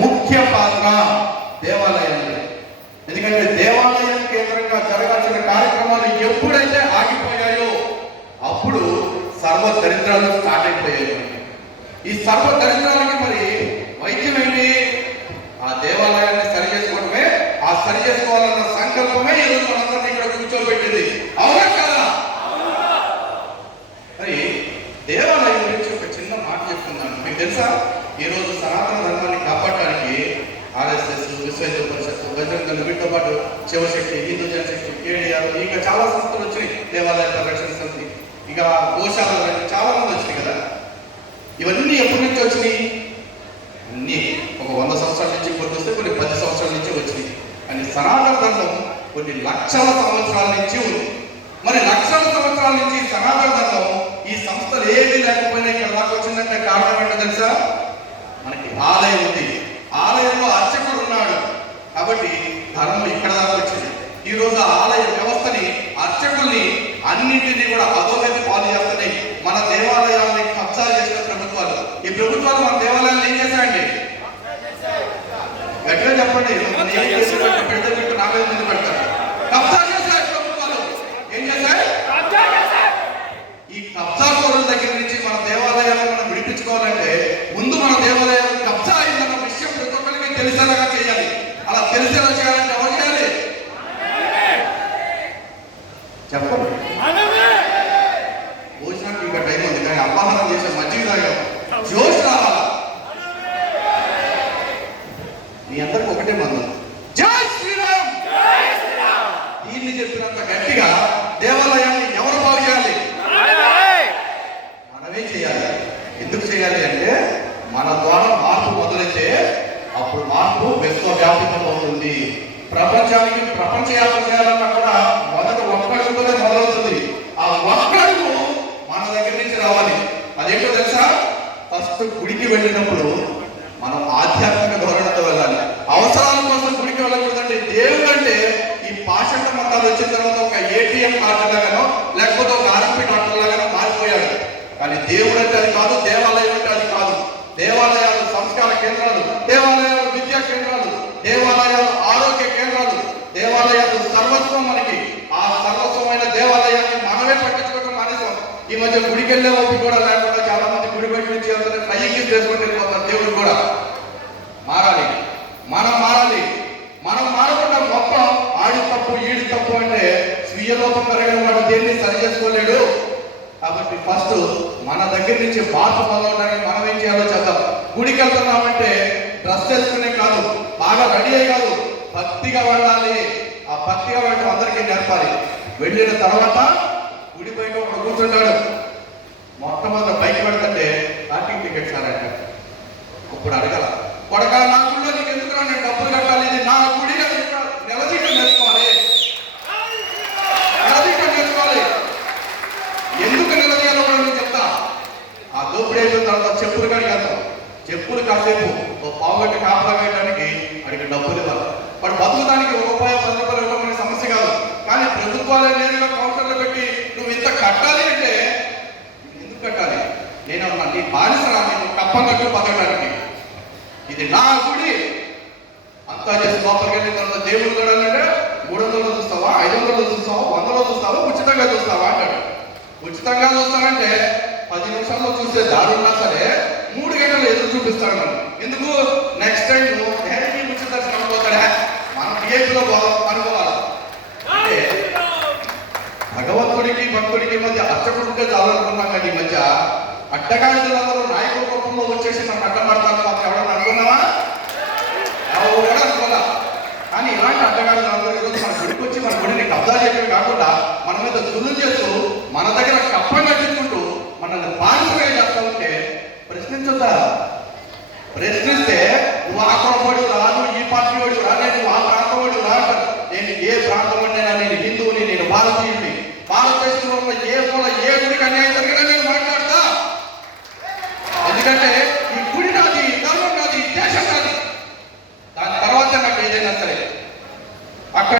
ముఖ్య పాత్ర దేవాలయాలు. ఎందుకంటే దేవాలయం కేంద్రంగా జరగాల్సిన కార్యక్రమాలు ఎప్పుడైతే ఆగిపోయాయో అప్పుడు సర్వ దరిద్రాలు స్టార్ట్ అయిపోయాయి. ఈ సర్వ దరిద్రాలకి మరి వైద్యం ఏంటి? ఆ దేవాలయాన్ని సరి చేసుకోవడమే. ఆ సరి చేసుకోవాలన్న సంకల్పమే ఈరోజు మనందరినీ ఇక్కడ కూర్చోబెట్టింది. అవునా కాదా? మరి దేవాలయం గురించి ఒక చిన్న మాట చెప్తున్నాను. మీకు తెలుసా, ఈరోజు సనాతన ధర్మాన్ని కాపాడడానికి ఆర్ఎస్ఎస్, విశ్వ హిందూ పరిషత్, బజరంగ, వీటితో పాటు శివశక్తి, హిందూ జనశక్తి, కేడీఆర్, ఇంకా చాలా సంస్థలు వచ్చినాయి. దేవాలయ పరిరక్షణ సమితి, ఇక గోశాల, చాలా మంది వచ్చినాయి కదా. ఇవన్నీ ఎప్పటి నుంచి వచ్చినాయి? అన్నీ ఒక 100 సంవత్సరాల నుంచి కొన్ని వస్తే, కొన్ని 10 సంవత్సరాల నుంచి వచ్చినాయి. కానీ సనాతన ధర్మం కొన్ని లక్షల సంవత్సరాల నుంచి ఉంది. మరి లక్షల సంవత్సరాల నుంచి సనాతన ధర్మం ఈ సంస్థలు ఏమీ లేకపోయినా ఇక్కడ దాకా వచ్చిందంటే కారణం ఏంటో తెలుసా? మనకి ఆలయం ఉంది. ఆలయంలో అర్చకుడు ఉన్నాడు కాబట్టి ధర్మం ఇక్కడ దాకా వచ్చింది. ఈ రోజు ఆలయ వ్యవస్థని, అర్చకుల్ని అన్నింటినీ కూడా అధోగతి పాలు చేస్తున్నాయి. మన దేవాలయాన్ని కబ్జా చేసిన ప్రభుత్వాలు. ఈ ప్రభుత్వాలు మన దేవాలయాన్ని ఏం చేశాయండి? గట్టిగా చెప్పండి. పెడితే పెట్టు నా మీద ముందు పెడతారు. కబ్జా చేశాయి ప్రభుత్వాలు. ఏం చేశాయి? ఈ కబ్జా కోరుల దగ్గర నుంచి మన దేవాలయాలను మనం విడిపించుకోవాలంటే ముందు మన దేవాలయాలు కబ్జా అయిందన్న విషయం ప్రతి ఒక్కరికి తెలిసేలాగా చేయాలి. అలా తెలిసేలా చేయాలంటే ఎవరు చేయాలి? చెప్పండి. భోజనానికి ఇంకా టైం ఉంది, కానీ అపహారం చేసే మజ్జిగ తాగాం. జోష్ రావాలా? మీ అందరికి ఒకటే మందం, జై శ్రీరామ్. దీన్ని చెప్పినంత గట్టిగా దేవాలయాన్ని ఎవరు బాగు చేయాలి? మనమే చేయాలి. ఎందుకు చేయాలి అంటే మన ద్వారా మార్పు మొదలైతే అప్పుడు మార్పు విశ్వవ్యాప్తం అవుతుంది. ప్రపంచయాత్ర చేయాలన్నా కూడా మొదట ఒక్కడుగుతోనే మొదలవుతుంది. ఆ ఒక్కడుగు మన దగ్గర నుంచి రావాలి. అదేంటో తెలుసా? ఫస్ట్ గుడికి వెళ్ళినప్పుడు మనం ఆధ్యాత్మిక ధోరణితో వెళ్ళాలి. అవసరాల కోసం గుడికి వెళ్ళకూడదండి. దేవుడు అంటే ఈ పాషండ మతాలు వచ్చిన తర్వాత ఒక ఏటీఎం కార్డు లాగానో లేకపోతే ఒక ఆర్ఎంపీ కార్డు లాగానో మారిపోయాడు. కానీ దేవుడు అంటే అది కాదు, దేవాలయం అంటే అది కాదు. దేవాలయాలు సంస్కార కేంద్రాలు, దేవాలయాలు విద్యా కేంద్రాలు, దేవాలయాలు ఆరోగ్య కేంద్రాలు, దేవాలయాలు సర్వస్వం మనకి. ఆ సర్వస్వమైన దేవాలయాన్ని మనమే పట్టించుకోవడం మానేసాం. ఈ మధ్య గుడికి వెళ్ళే ఓపిక కూడా లేకుండా చాలా మంది గుడి బయట నుంచి వెళ్తారు, ఫ్లైయింగ్ చేసుకుంటూ వెళ్ళిపోతారు. దేవుడు కూడా మారాలి. మనం మారాలి. మనం మారకుండా మొత్తం ఆడి తప్పు ఈడి తప్పు అంటే స్వీయ లోపం పెరగడం వాడు దేన్ని సరి చేసుకోలేడు. కాబట్టి ఫస్ట్ మన దగ్గర నుంచి మార్పు మొదలవడానికి మనం ఏం చేయాలో చేద్దాం. గుడికి వెళ్తున్నామంటే డ్రెస్ చేసుకునే కాదు, బాగా రెడీ అయ్యి కాదు, భక్తిగా వెళ్ళాలి. ఆ భక్తిగా వెళ్ళడం అందరికీ నేర్పాలి. వెళ్ళిన తర్వాత గుడి బయట ఒకడు కూర్చుంటాడు. మొట్టమొదటి బైక్ పెడుతుంటే పార్కింగ్ టికెట్ సార్ అంటాడు. ఇప్పుడు అడగల, కొడక నా గుడిలో నీకు ఎందుకు నేను డబ్బులు కట్టాలి? ఇది నా గుడి, నెలసీటం నేర్చుకోవాలి. నెలసీటం నేర్చుకోవాలి. ఎందుకు నిలదీయాలో కూడా నేను చెప్తా. ఆ దోపిడీ అయిపోయిన తర్వాత చెప్పులు కాడికి వెళ్తాం. చెప్పులు కాసేపు ఓ పావుగంట కాపలా వేయడానికి అడిగి డబ్బులు ఇవ్వాలి. వాడు బతుకుదానికి రూపాయి 10 రూపాయలు ఇవ్వడం సమస్య కాదు. కానీ ప్రభుత్వాలే నేరుగా కౌంటర్లో పెట్టి నువ్వు ఇంత కట్టాలి అంటే ఎందుకు కట్టాలి? నేనన్నా నీ బానిసరా, నేను కప్పన్నట్టు బతకడానికి. ఇది నా గుడి అంతా చేసి లోపలికి వెళ్ళిన తర్వాత దేవుడు చూడాలంటే 300 చూస్తావా, 500 చూస్తావా, 100 చూస్తావా, ఉచితంగా చూస్తావా అంటాడు. ఉచితంగా చూస్తానంటే 10 నిమిషాల్లో చూసే దారున్నా సరే 3 గంటలు ఎదురు చూపిస్తాడు మనం. ఎందుకు? నెక్స్ట్ టైం ఉచిత దర్శనం పోతాడా, మనం పిహెచ్లో అనుకోవాలి. అంటే భగవంతుడికి భక్తుడికి మధ్య అర్చకుడు ఉంటే చాలనుకున్నాం. కానీ ఈ మధ్య అడ్డగాడిదలందరూ నాయకుల రూపంలో వచ్చేసి మనం అడ్డమాడతారు. మాకు ఎవరన్నా అనుకున్నావా? ఎవరు అనుకోవాలా? కానీ ఇలాంటి అడ్డగాడిదలందరూ ఈరోజు మన గుడికి వచ్చి మన గుడిని కబ్జా చేయడమే కాకుండా మన మీద దుర్లు చేస్తూ మన దగ్గర కప్పంగా